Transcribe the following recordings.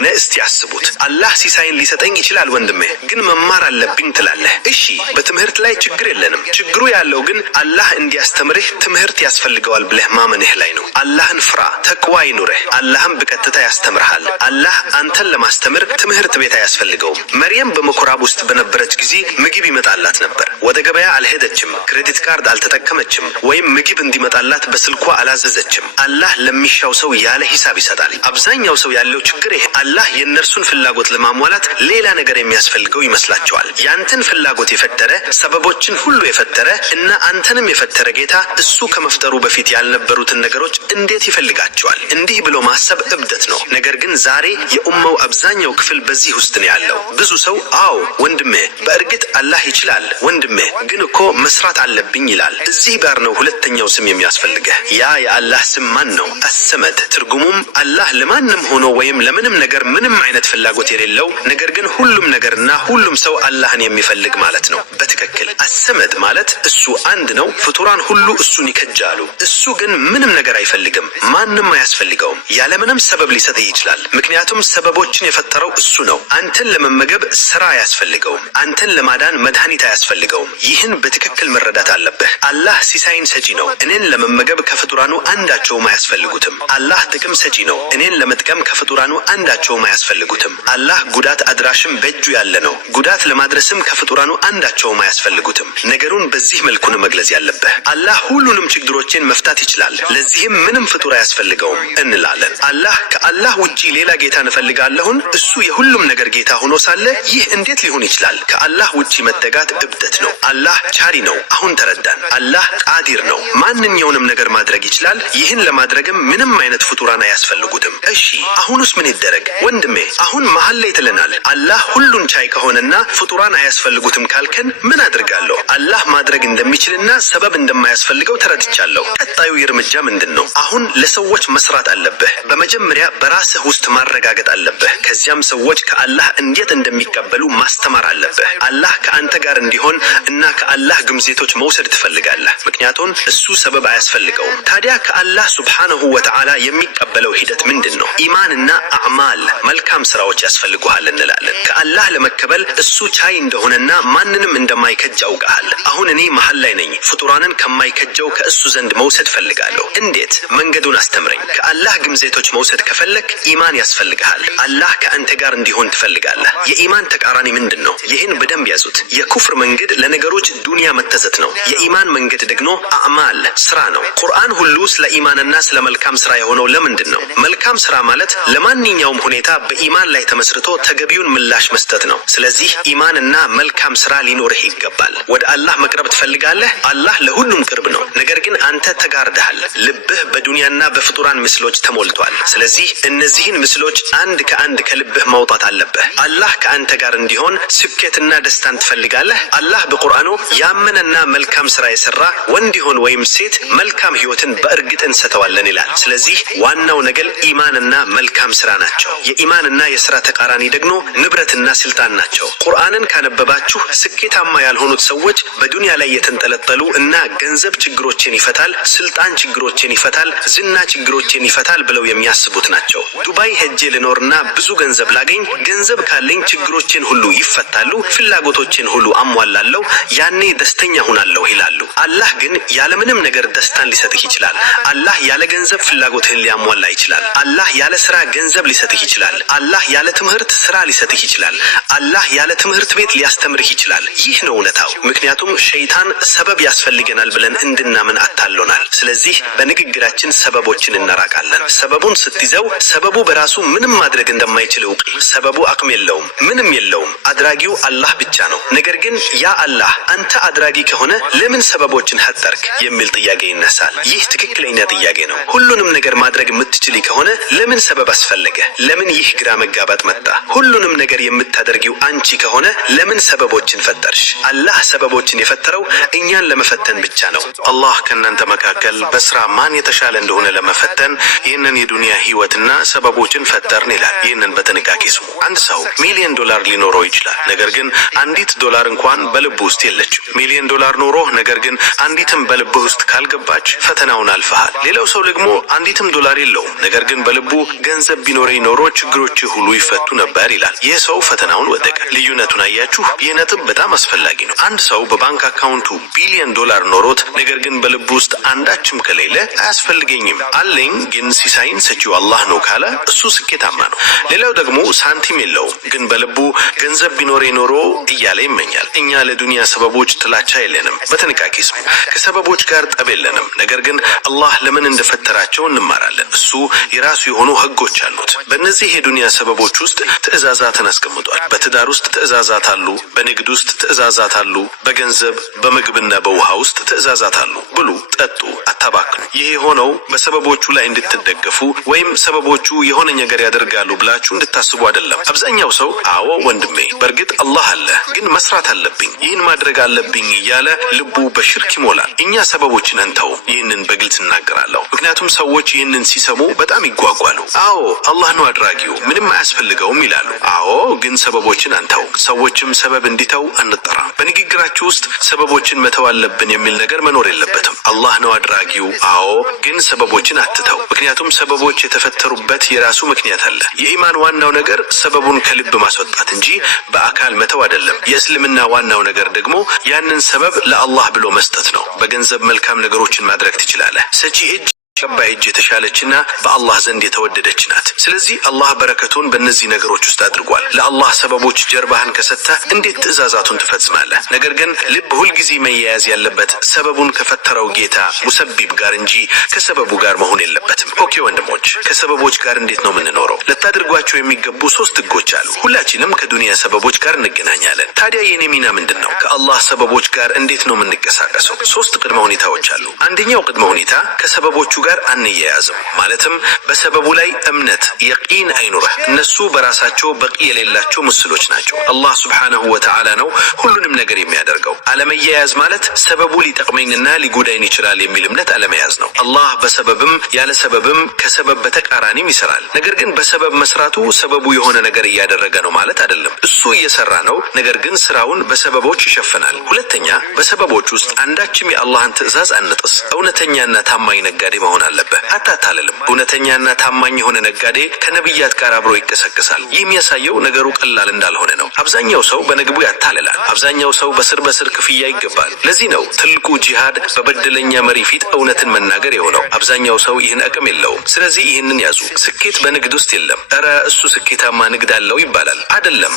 ከሆነ እስቲ ያስቡት። አላህ ሲሳይን ሊሰጠኝ ይችላል ወንድሜ፣ ግን መማር አለብኝ ትላለህ። እሺ በትምህርት ላይ ችግር የለንም። ችግሩ ያለው ግን አላህ እንዲያስተምርህ ትምህርት ያስፈልገዋል ብለህ ማመንህ ላይ ነው። አላህን ፍራ፣ ተቅዋ ይኑርህ። አላህም በቀጥታ ያስተምርሃል። አላህ አንተን ለማስተምር ትምህርት ቤት አያስፈልገውም። መርየም በመኩራብ ውስጥ በነበረች ጊዜ ምግብ ይመጣላት ነበር። ወደ ገበያ አልሄደችም፣ ክሬዲት ካርድ አልተጠቀመችም፣ ወይም ምግብ እንዲመጣላት በስልኳ አላዘዘችም። አላህ ለሚሻው ሰው ያለ ሂሳብ ይሰጣል። አብዛኛው ሰው ያለው ችግር ይሄ፣ አላህ የእነርሱን ፍላጎት ለማሟላት ሌላ ነገር የሚያስፈልገው ይመስላቸዋል። ያንተን ፍላጎት የፈጠረ ሰበቦችን ሁሉ የፈጠረ እና አንተንም የፈጠረ ጌታ እሱ ከመፍጠሩ በፊት ያልነበሩትን ነገሮች እንዴት ይፈልጋቸዋል? እንዲህ ብሎ ማሰብ እብደት ነው። ነገር ግን ዛሬ የኡማው አብዛኛው ክፍል በዚህ ውስጥ ነው ያለው። ብዙ ሰው አዎ ወንድሜ በእርግጥ አላህ ይችላል ወንድሜ፣ ግን እኮ መስራት አለብኝ ይላል። እዚህ ጋር ነው ሁለተኛው ስም የሚያስፈልገህ። ያ የአላህ ስም ማን ነው? አሰመድ። ትርጉሙም አላህ ለማንም ሆኖ ወይም ለምንም ነገር ምንም አይነት ፍላጎት የሌለው ነገር ግን ሁሉም ነገርና ሁሉም ሰው አላህን የሚፈልግ ማለት ነው። በትክክል አሰመድ ማለት እሱ አንድ ነው፣ ፍጡራን ሁሉ እሱን ይከጃሉ። እሱ ግን ምንም ነገር አይፈልግም፣ ማንም አያስፈልገውም። ያለምንም ሰበብ ሊሰጥህ ይችላል፣ ምክንያቱም ሰበቦችን የፈጠረው እሱ ነው። አንተን ለመመገብ ስራ አያስፈልገውም፣ አንተን ለማዳን መድኃኒት አያስፈልገውም። ይህን በትክክል መረዳት አለብህ። አላህ ሲሳይን ሰጪ ነው። እኔን ለመመገብ ከፍጡራኑ አንዳቸውም አያስፈልጉትም። አላህ ጥቅም ሰጪ ነው። እኔን ለመጥቀም ከፍጡራኑ አንዳቸውም አያስፈልጉትም። አላህ ጉዳት አድራሽም በእጁ ያለ ነው። ጉዳት ለማድረስም ከፍጡራኑ አንዳቸውም አያስፈልጉትም። ነገሩን በዚህ መልኩ ነው መግለጽ ያለብህ። አላህ ሁሉንም ችግሮችን መፍታት ይችላል፣ ለዚህም ምንም ፍጡር አያስፈልገውም እንላለን። አላህ ከአላህ ውጪ ሌላ ጌታ እንፈልጋለሁን? እሱ የሁሉም ነገር ጌታ ሆኖ ሳለ ይህ እንዴት ሊሆን ይችላል? ከአላህ ውጪ መጠጋት እብደት ነው። አላህ ቻሪ ነው። አሁን ተረዳን። አላህ ቃዲር ነው። ማንኛውንም ነገር ማድረግ ይችላል። ይህን ለማድረግም ምንም አይነት ፍጡራን አያስፈልጉትም። እሺ አሁንስ ምን ይደረግ ወንድሜ? አሁን መሀል ላይ ትለናል። አላህ ሁሉን ቻይ ከሆነና ፍጡራን አያስፈልጉትም ካልከን ምን አድርጋለሁ? አላህ ማድረግ እንደሚችልና ሰበብ እንደማያስፈልገው ተረድቻለሁ። ቀጣዩ እርምጃ ምንድን ነው? አሁን ለሰዎች መስራት አለብህ። በመጀመሪያ በራስህ ውስጥ ማረጋገጥ አለብህ። ከዚያም ሰዎች ከአላህ እንዴት እንደሚቀበሉ ማስተማር አለብህ። አላህ ከአንተ ጋር እንዲሆን እና ከአላህ ግምዜቶች መውሰድ ትፈልጋለህ፣ ምክንያቱም እሱ ሰበብ አያስፈልገውም። ታዲያ ከአላህ ሱብሓነሁ ወተዓላ የሚቀበለው ሂደት ምንድን ነው? ኢማንና አዕማል መልካም ስራዎች ያስፈልጉሃል እንላለን። ከአላህ ለመቀበል እሱ ቻይ እንደሆነና ማንንም እንደማይከጅ አውቀሃል። አሁን እኔ መሀል ላይ ነኝ። ፍጡራንን ከማይከጀው ከእሱ ዘንድ መውሰድ ፈልጋለሁ። እንዴት? መንገዱን አስተምረኝ። ከአላህ ግምዜቶች መውሰድ ከፈለክ ኢማን ያስፈልግሃል። አላህ ከአንተ ጋር እንዲሆን ትፈልጋለህ። የኢማን ተቃራኒ ምንድን ነው? ይህን በደንብ ያዙት። የኩፍር መንገድ ለነገሮች ዱንያ መተዘት ነው። የኢማን መንገድ ደግሞ አዕማል ስራ ነው። ቁርአን ሁሉ ስለ ኢማንና ስለ መልካም ስራ የሆነው ለምንድን ነው? መልካም ስራ ማለት ለማንኛውም ሁኔታ በኢማን ላይ ተመስርቶ ተገቢውን ምላሽ መስጠት ነው። ስለዚህ ኢማንና መልካም ስራ ሊኖርህ ይገባል። ወደ አላህ መቅረብ ትፈልጋለህ? አላህ ለሁሉም ቅርብ ነው። ነገር ግን አንተ ተጋርደሃል። ልብህ በዱንያና በፍጡራን ምስሎች ተሞልቷል። ስለዚህ እነዚህን ምስሎች አንድ ከአንድ ከልብህ ማውጣት አለብህ። አላህ ከአንተ ጋር እንዲሆን ስኬትና ደስታን ትፈልጋለህ? አላህ በቁርአኑ ያመነና መልካም ስራ የሰራ ወንድ ይሁን ወይም ሴት መልካም ህይወትን በእርግጥ እንሰጠዋለን ይላል። ስለዚህ ዋናው ነገር ኢማንና መልካም ስራ ናቸው። የኢማንና የስራ ተቃራኒ ደግሞ ንብረትና ስልጣን ናቸው። ቁርአንን ካነበባችሁ ስኬታማ ያልሆኑት ሰዎች በዱንያ ላይ የተንጠለጠሉ እና ገንዘብ ችግሮችን ይፈታል፣ ስልጣን ችግሮችን ይፈታል፣ ዝና ችግሮችን ይፈታል ብለው የሚያስቡት ናቸው። ዱባይ ሄጄ ልኖርና ብዙ ገንዘብ ላገኝ፣ ገንዘብ ካለኝ ችግሮችን ሁሉ ይፈታሉ፣ ፍላጎቶችን ሁሉ አሟላለሁ፣ ያኔ ደስተኛ ሆናለሁ ይላሉ። አላህ ግን ያለምንም ነገር ደስታን ሊሰጥህ ይችላል። አላህ ያለ ገንዘብ ፍላጎትህን ሊያሟላ ይችላል። አላህ ያለ ስራ ገንዘብ ሊሰጥህ ይችላል። አላህ ያለ ትምህርት ስራ ሊሰጥህ ይችላል። አላህ ያለ ትምህርት ቤት ሊያስተምርህ ይችላል። ይህ ነው እውነታው። ምክንያቱም ሸይጣን ሰበብ ያስፈልገናል ብለን እንድናምን አታሎናል። ስለዚህ በንግግራችን ሰበቦችን እናራቃለን። ሰበቡን ስትይዘው ሰበቡ በራሱ ምንም ማድረግ እንደማይችል እውቅ። ሰበቡ አቅም የለውም፣ ምንም የለውም። አድራጊው አላህ ብቻ ነው። ነገር ግን ያ አላህ አንተ አድራጊ ከሆነ ለምን ሰበቦችን ፈጠርክ የሚል ጥያቄ ይነሳል። ይህ ትክክለኛ ጥያቄ ነው። ሁሉንም ነገር ማድረግ የምትችል ከሆነ ለምን ሰበብ አስፈለገ? ለምን ይህ ግራ መጋባት መጣ? ሁሉንም ነገር የምታደርጊው አንቺ ከሆነ ለምን ሰበቦችን ፈጠርሽ? አላህ ሰበቦችን የፈጠረው እኛን ለመፈተን ብቻ ነው። አላህ ከእናንተ መካከል በስራ ማን የተሻለ እንደሆነ ለመፈተን ይህንን የዱንያ ህይወትና ሰበቦችን ፈጠርን ይላል። ይህንን በጥንቃቄ ስሙ። አንድ ሰው ሚሊዮን ዶላር ሊኖረው ይችላል። ነገር ግን አንዲት ዶላር እንኳን በልቡ ውስጥ የለችም። ሚሊዮን ዶላር ኖሮ ነገር ግን አንዲትም በልብህ ውስጥ ካልገባች ፈተናውን አልፈሃል። ሌላው ሰው ደግሞ አንዲትም ዶላር የለውም። ነገር ግን በልቡ ገንዘብ ቢኖረኝ ኖሮ ችግሮች ሁሉ ይፈቱ ነበር ይላል። ይህ ሰው ፈተናውን ወደቀ። ልዩነቱን አያችሁ? ይህ ነጥብ በጣም አስፈላጊ ነው። አንድ ሰው በባንክ አካውንቱ ቢሊዮን ዶላር ኖሮት ነገር ግን በልቡ ውስጥ አንዳችም ከሌለ አያስፈልገኝም አለኝ ግን ሲሳይን ሰጪው አላህ ነው ካለ እሱ ስኬታማ ነው። ሌላው ደግሞ ሳንቲም የለውም ግን በልቡ ገንዘብ ቢኖር ኖሮ እያለ ይመኛል። እኛ ለዱንያ ሰበቦች ጥላቻ የለንም። በጥንቃቄ ስሙ። ከሰበቦች ጋር ጠብ የለንም። ነገር ግን አላህ ለምን እንደፈጠራቸው እንማራለን። እሱ የራሱ የሆኑ ህጎች አሉት። በእነዚህ የዱንያ ሰበቦች ውስጥ ትዕዛዛትን አስቀምጧል። በትዳር ውስጥ ትዕዛዛት አሉ። በንግድ ውስጥ ትዕዛዛት አሉ። በገንዘብ በምግብና በውሃ ውስጥ ትዕዛዛት አሉ። ብሉ፣ ጠጡ፣ አታባክኑ። ይህ የሆነው በሰበቦቹ ላይ እንድትደገፉ ወይም ሰበቦቹ የሆነ ነገር ያደርጋሉ ብላችሁ እንድታስቡ አይደለም። አብዛኛው ሰው አዎ ወንድሜ በእርግጥ አላህ አለ ግን መስራት አለብኝ ይህን ማድረግ አለብኝ እያለ ልቡ በሽርክ ይሞላል። እኛ ሰበቦችን አንተው። ይህንን በግልጽ እናገራለሁ። ምክንያቱም ሰዎች ይህንን ሲሰሙ በጣም ይጓጓሉ። አዎ አላህ ነው አድራጊው ምንም አያስፈልገውም ይላሉ። አዎ ግን ሰበቦችን አንተው። ሰዎችም ሰበብ እንዲተው አንጠራም። በንግግራችሁ ውስጥ ሰበቦችን መተው አለብን የሚል ነገር መኖር የለበትም። አላህ ነው አድራጊው። አዎ ግን ሰበቦችን አትተው። ምክንያቱም ሰበቦች የተፈጠሩበት የራሱ ምክንያት አለ። የኢማን ዋናው ነገር ሰበቡን ከልብ ማስወጣት እንጂ በአካል መተው አይደለም። የእስልምና ዋናው ነገር ደግሞ ያንን ሰበብ ለአላህ ብሎ መስጠት ነው። በገንዘብ መልካም ነገሮችን ማድረግ ትችላለህ። ሰጪ እጅ ቀባይ እጅ የተሻለችና በአላህ ዘንድ የተወደደች ናት። ስለዚህ አላህ በረከቱን በእነዚህ ነገሮች ውስጥ አድርጓል። ለአላህ ሰበቦች ጀርባህን ከሰጠህ እንዴት ትዕዛዛቱን ትፈጽማለህ? ነገር ግን ልብ ሁልጊዜ መያያዝ ያለበት ሰበቡን ከፈጠረው ጌታ ሙሰቢብ ጋር እንጂ ከሰበቡ ጋር መሆን የለበትም። ኦኬ ወንድሞች፣ ከሰበቦች ጋር እንዴት ነው የምንኖረው? ልታደርጓቸው የሚገቡ 3 ህጎች አሉ። ሁላችንም ከዱንያ ሰበቦች ጋር እንገናኛለን። ታዲያ የኔ ሚና ምንድን ነው? ከአላህ ሰበቦች ጋር እንዴት ነው የምንቀሳቀሰው? 3 ቅድመ ሁኔታዎች አሉ። አንደኛው ቅድመ ሁኔታ ከሰበቦቹ ጋር አንያያዝም። ማለትም በሰበቡ ላይ እምነት የቂን አይኑርህ። እነሱ በራሳቸው በቂ የሌላቸው ምስሎች ናቸው። አላህ ሱብሓነሁ ወተዓላ ነው ሁሉንም ነገር የሚያደርገው። አለመያያዝ ማለት ሰበቡ ሊጠቅመኝና ሊጎዳኝ ይችላል የሚል እምነት አለመያዝ ነው። አላህ በሰበብም ያለ ሰበብም ከሰበብ በተቃራኒም ይሰራል። ነገር ግን በሰበብ መስራቱ ሰበቡ የሆነ ነገር እያደረገ ነው ማለት አይደለም። እሱ እየሰራ ነው፣ ነገር ግን ስራውን በሰበቦች ይሸፍናል። ሁለተኛ፣ በሰበቦች ውስጥ አንዳችም የአላህን ትዕዛዝ አንጥስ። እውነተኛና ታማኝ ነጋዴ መሆን አለበት። አታታልልም። እውነተኛና ታማኝ የሆነ ነጋዴ ከነብያት ጋር አብሮ ይቀሰቀሳል። ይህ የሚያሳየው ነገሩ ቀላል እንዳልሆነ ነው። አብዛኛው ሰው በንግቡ ያታልላል። አብዛኛው ሰው በስር በስር ክፍያ ይገባል። ለዚህ ነው ትልቁ ጂሃድ በበደለኛ መሪ ፊት እውነትን መናገር የሆነው። አብዛኛው ሰው ይህን አቅም የለውም። ስለዚህ ይህንን ያዙ። ስኬት በንግድ ውስጥ የለም። እረ እሱ ስኬታማ ንግድ አለው ይባላል። አይደለም።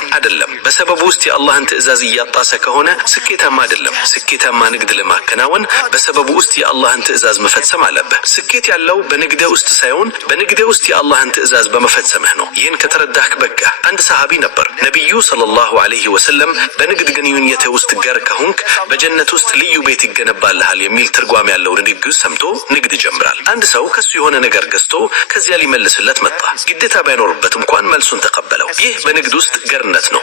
በሰበቡ ውስጥ የአላህን ትዕዛዝ እያጣሰ ከሆነ ስኬታማ አይደለም። ስኬታማ ንግድ ለማከናወን በሰበቡ ውስጥ የአላህን ትዕዛዝ መፈጸም አለበት። ስኬት ያለው በንግደ ውስጥ ሳይሆን በንግደ ውስጥ የአላህን ትዕዛዝ በመፈጸምህ ነው። ይህን ከተረዳህ በቃ። አንድ ሰሃቢ ነበር። ነቢዩ ሰለላሁ ዐለይሂ ወሰለም በንግድ ግንኙነት ውስጥ ገር ከሆንክ በጀነት ውስጥ ልዩ ቤት ይገነባልሃል የሚል ትርጓሜ ያለው ንግግር ሰምቶ ንግድ ይጀምራል። አንድ ሰው ከሱ የሆነ ነገር ገዝቶ ከዚያ ሊመልስለት መጣ። ግዴታ ባይኖርበት እንኳን መልሱን ተቀበለው። ይህ በንግድ ውስጥ ገርነት ነው።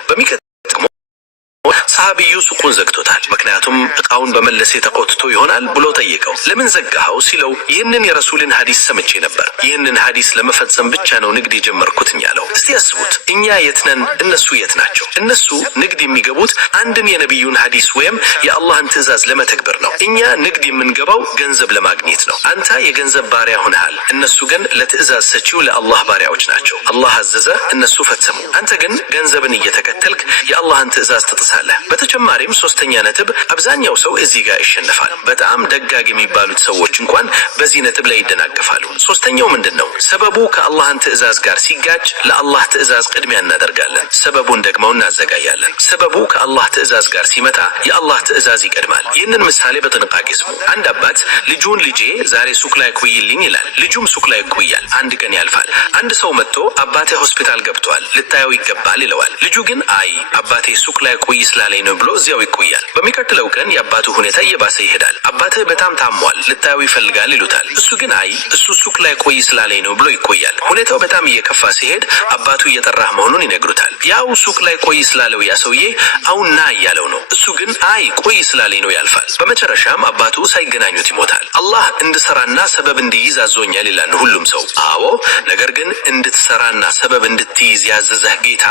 ሰሃቢዩ ሱቁን ዘግቶታል። ምክንያቱም እቃውን በመለሴ ተቆጥቶ ይሆናል ብሎ ጠየቀው። ለምን ዘጋኸው ሲለው ይህንን የረሱልን ሐዲስ ሰምቼ ነበር። ይህንን ሐዲስ ለመፈጸም ብቻ ነው ንግድ የጀመርኩትኝ አለው። እስቲ ያስቡት፣ እኛ የት ነን? እነሱ የት ናቸው? እነሱ ንግድ የሚገቡት አንድን የነቢዩን ሐዲስ ወይም የአላህን ትዕዛዝ ለመተግበር ነው። እኛ ንግድ የምንገባው ገንዘብ ለማግኘት ነው። አንተ የገንዘብ ባሪያ ሆነሃል። እነሱ ግን ለትዕዛዝ ሰጪው ለአላህ ባሪያዎች ናቸው። አላህ አዘዘ፣ እነሱ ፈጸሙ። አንተ ግን ገንዘብን እየተከተልክ የአላህን ትዕዛዝ ትጥሳለህ። በተጨማሪም 3ኛ ነጥብ፣ አብዛኛው ሰው እዚህ ጋር ይሸነፋል። በጣም ደጋግ የሚባሉት ሰዎች እንኳን በዚህ ነጥብ ላይ ይደናቀፋሉ። 3ኛው ምንድነው? ሰበቡ ከአላህን ትዕዛዝ ጋር ሲጋጭ ለአላህ ትዕዛዝ ቅድሚያ እናደርጋለን። ሰበቡን ደግሞ እናዘጋያለን። ሰበቡ ከአላህ ትዕዛዝ ጋር ሲመጣ የአላህ ትዕዛዝ ይቀድማል። ይህንን ምሳሌ በጥንቃቄ ስሙ። አንድ አባት ልጁን ልጄ ዛሬ ሱቅ ላይ ቆይልኝ ይላል። ልጁም ሱቅ ላይ ይቆያል። አንድ ቀን ያልፋል። አንድ ሰው መጥቶ አባቴ ሆስፒታል ገብቷል ልታየው ይገባል ይለዋል። ልጁ ግን አይ አባቴ ሱቅ ላይ ቆይ ስላለኝ ነው ብሎ እዚያው ይቆያል። በሚቀጥለው ቀን የአባቱ ሁኔታ እየባሰ ይሄዳል። አባትህ በጣም ታሟል ልታየው ይፈልጋል ይሉታል። እሱ ግን አይ እሱ ሱቅ ላይ ቆይ ስላለኝ ነው ብሎ ይቆያል። ሁኔታው በጣም እየከፋ ሲሄድ አባቱ እየጠራህ መሆኑን ይነግሩታል። ያው ሱቅ ላይ ቆይ ስላለው ያ ሰውዬ አሁን ና እያለው ነው። እሱ ግን አይ ቆይ ስላለኝ ነው ያልፋል። በመጨረሻም አባቱ ሳይገናኙት ይሞታል። አላህ እንድሰራና ሰበብ እንድይዝ አዞኛል ይላል ሁሉም ሰው። አዎ፣ ነገር ግን እንድትሰራና ሰበብ እንድትይዝ ያዘዘህ ጌታ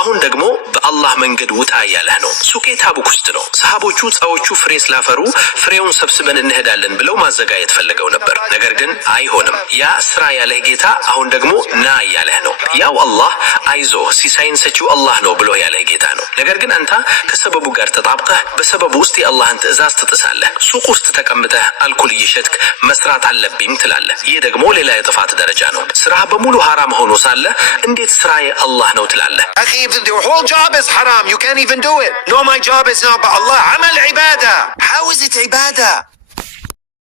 አሁን ደግሞ በአላህ መንገድ ውጣ እያለህ ነው። ሱቄ ታቡክ ውስጥ ነው። ሰሃቦቹ ጻዎቹ ፍሬ ስላፈሩ ፍሬውን ሰብስበን እንሄዳለን ብለው ማዘጋየት ፈልገው ነበር። ነገር ግን አይሆንም፣ ያ ስራ ያለህ ጌታ አሁን ደግሞ ና እያለህ ነው። ያው አላህ አይዞ ሲሳይን ሰጪው አላህ ነው ብሎ ያለህ ጌታ ነው። ነገር ግን አንተ ከሰበቡ ጋር ተጣብቀህ በሰበቡ ውስጥ የአላህን ትእዛዝ ትጥሳለህ። ሱቅ ውስጥ ተቀምጠህ አልኮል እየሸጥክ መስራት አለብኝ ትላለህ። ይህ ደግሞ ሌላ የጥፋት ደረጃ ነው። ስራህ በሙሉ ሐራም ሆኖ ሳለ እንዴት ስራዬ አላህ ነው ትላለህ? أخي, your whole job is haram. You can't even do it. No, my job is not, but Allah, عمل عبادة. How is it عبادة?